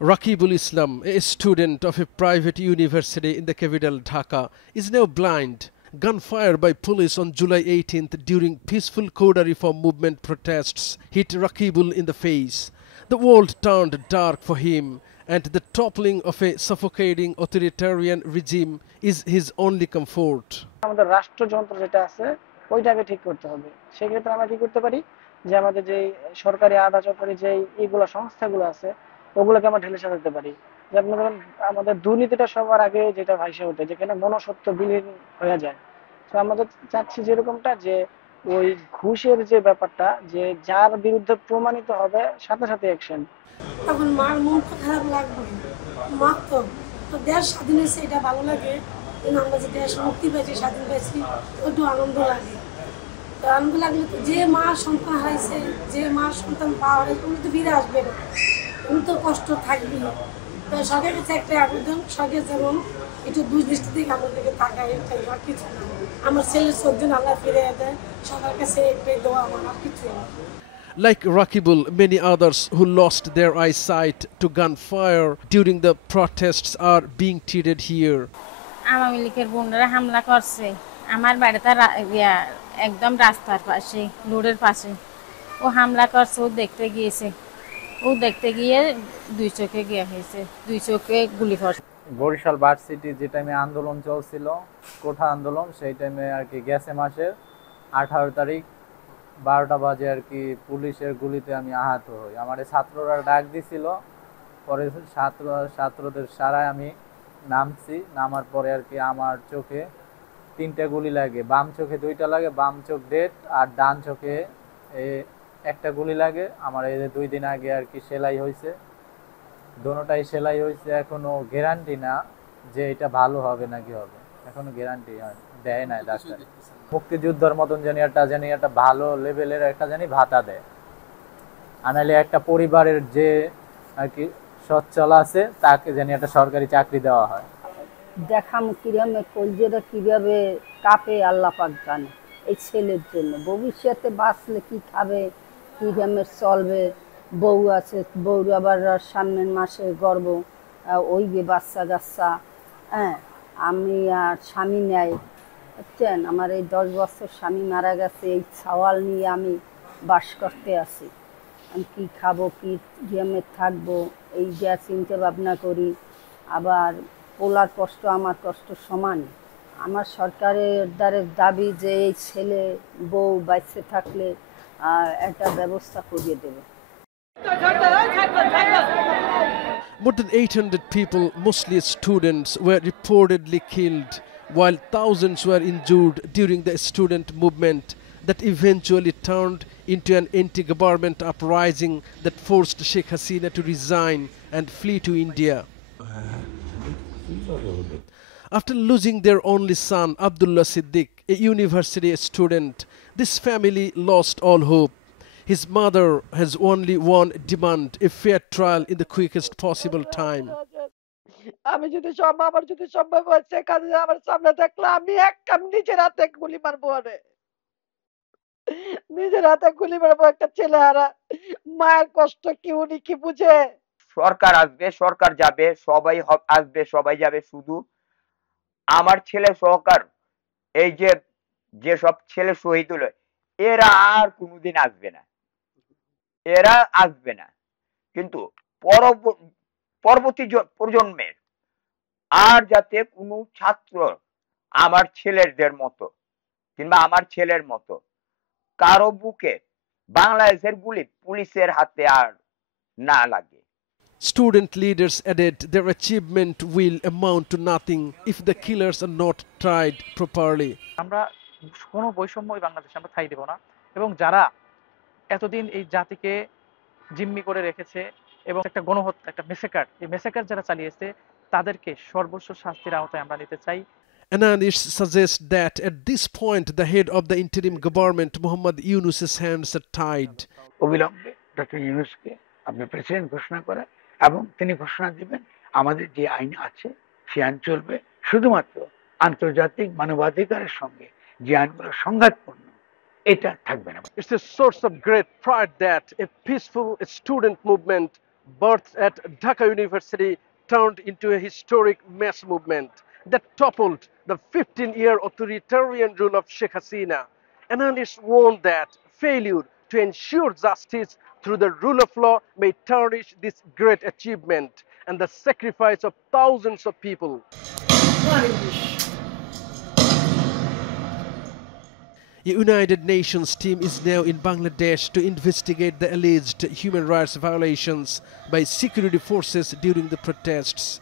Rakibul Islam, a student of a private university in the capital Dhaka, is now blind. Gunfire by police on July 18th during peaceful Koda reform movement protests hit Rakibul in the face. The world turned dark for him, and the toppling of a suffocating authoritarian regime is his only comfort. আমাদের রাষ্ট্রযন্ত্র যেটা আছে ওইটাকে ঠিক করতে হবে। সেক্ষেত্রে আমরা কি করতে পারি যে আমাদের যে সরকারি আধা সরকারি যে এইগুলো সংস্থাগুলো আছে ওগুলোকে আমরা ঢেলে সাজাতে পারি। যে আপনার ধরেন আমাদের দুর্নীতিটা সবার আগে যেটা ভাইসে ওঠে যেখানে মনুষ্যত্ব বিলীন হয়ে যায়। তো আমাদের চাচ্ছি যেরকমটা যে ওই ঘুষের যে ব্যাপারটা যে যার বিরুদ্ধে প্রমাণিত হবে সাথে সাথে অ্যাকশন। তখন মার মন তো খারাপ লাগবে, মা তো তো দেশ স্বাধীন হয়েছে এটা ভালো লাগে, কিন্তু আমরা যে দেশ মুক্তি পেয়েছি স্বাধীন পেয়েছি একটু আনন্দ লাগে। তো আনন্দ লাগলে তো যে মা সন্তান হারাইছে, যে মা সন্তান পাওয়া হারাইছে উনি তো ফিরে আসবে না, উনি তো কষ্ট থাকবেই। তো সরকারের কাছে একটা আবেদন, সরকার যেমন একটু দৃষ্টি থেকে আমাদেরকে তাকায়, এটাই আর কিছু না। আমার ছেলের 14 আল্লাহ ফিরে দেয়, সবার কাছে একটাই দোয়া, আমার আর কিছু না। Like Rakibul, many others who lost their eyesight to gunfire during the protests are being treated here. Awami লীগের গুন্ডারা হামলা করছে আমার বাড়িতে একদম রাস্তার পাশে, রোডের পাশে। ও হামলা করছে, ও দেখতে গিয়ে 2 চোখে গিয়ে হয়েছে, 2 চোখে গুলি করছে। বরিশাল ভার্সিটি যে টাইমে আন্দোলন চলছিল, কোঠা আন্দোলন, সেই টাইমে আর কি গেছে মাসের 18 তারিখ 12টা বাজে আর কি পুলিশের গুলিতে আমি আহত হই। আমার ছাত্ররা ডাক দিছিল, পরে ছাত্রদের সারায় আমি নামছি। নামার পরে আর কি আমার চোখে 3টে গুলি লাগে, বাম চোখে 2টা লাগে, বাম চোখ ডেড, আর ডান চোখে একটা গুলি লাগে। আমার এই 2 দিন আগে আর কি সেলাই হয়েছে, দোনোটাই সেলাই হয়েছে। এখনো গ্যারান্টি না যে এটা ভালো হবে নাকি হবে, এখনো গ্যারান্টি দেয় না ডাক্তার। মুক্তিযুদ্ধের মতন জানি একটা ভালো লেভেলের একটা জানি ভাতা দেয়, আনালে একটা পরিবারের যে আর কি সচ্ছল আছে তাকে জানি একটা সরকারি চাকরি দেওয়া হয়। দেখাম কিরমে কলজেরা কিভাবে কাঁপে আল্লাহ পাক জানে এই ছেলের জন্য। ভবিষ্যতে বাঁচলে কি খাবে, কিরমে চলবে, বউ আছে, বউর আবার সামনের মাসে গর্ব, ওই যে বাচ্চা কাচ্চা। হ্যাঁ, আমি আর স্বামী নেয়, বুঝছেন, আমার এই 10 বছর স্বামী মারা গেছে, এই সওয়াল নিয়ে আমি বাস করতে আছি। আমি কী খাবো, কী গেমে থাকবো, এই যা চিন্তা ভাবনা করি। আবার পোলার কষ্ট আমার কষ্ট সমান। আমার সরকারের দ্বারা দাবি যে এই ছেলে বউ বাইচে থাকলে একটা ব্যবস্থা করিয়ে দেবে। More than 800 people, mostly students, were reportedly killed, while thousands were injured during the student movement that eventually turned into an anti-government uprising that forced Sheikh Hasina to resign and flee to India. After losing their only son, Abdullah Siddiq, a university student, this family lost all hope. His mother has only one demand: a fair trial in the quickest possible time. আমি যদি আমার যদি সম্ভব হয় শেখ হাসিনা আমার সামনে থাকলে আমি নিজের হাতে গুলি মারবো আরে। নিজের হাতে গুলি মারবো একটা ছেলেহারা মায়ের কষ্ট কি উনি কি বুঝে? সরকার আসবে, সরকার যাবে, সবাই আসবে, সবাই যাবে, শুধু আমার ছেলে সরকার এই যে যেসব ছেলে শহীদ হলো এরা আর কোনোদিন আসবে না, এরা আসবে না। কিন্তু পরবর্তী প্রজন্মের আর যাতে কোনো ছাত্র আমার ছেলেদের মতো কিংবা আমার ছেলের মতো কারো বুকে বাংলাদেশের গুলি পুলিশের হাতে আর না লাগে। Student leaders added their achievement will amount to nothing if the killers are not tried properly. আমরা কোনো বৈষম্য এই বাংলাদেশে আমরা ঠাঁই দেব না, এবং যারা এতদিন এই জাতিকে জিম্মি করে রেখেছে এবং একটা গণহত্যা, একটা মেসেকার, এই মেসেকার যারা চালিয়েছে তাদেরকে সর্বোচ্চ শাস্তির আওতায় আমরা নিতে চাই। Ananish suggests that at this point the head of the interim government, Muhammad Yunus's hands are tied. অবিলম্বে ডক্টর ইউনূসকে আপনি প্রেসিডেন্ট ঘোষণা করেন এবং তিনি ঘোষণা দিবেন আমাদের যে আইন আছে সে আইন চলবে, শুধুমাত্র আন্তর্জাতিক মানবাধিকারের সঙ্গে যে আইনগুলো সংঘাতপূর্ণ এটা থাকবে না। It's a source of great pride that a peaceful student movement birthed at Dhaka University turned into a historic mass movement that toppled the 15-year authoritarian rule of Sheikh Hasina. Analysts warned that failure to ensure justice through the rule of law may tarnish this great achievement and the sacrifice of thousands of people. A United Nations team is now in Bangladesh to investigate the alleged human rights violations by security forces during the protests.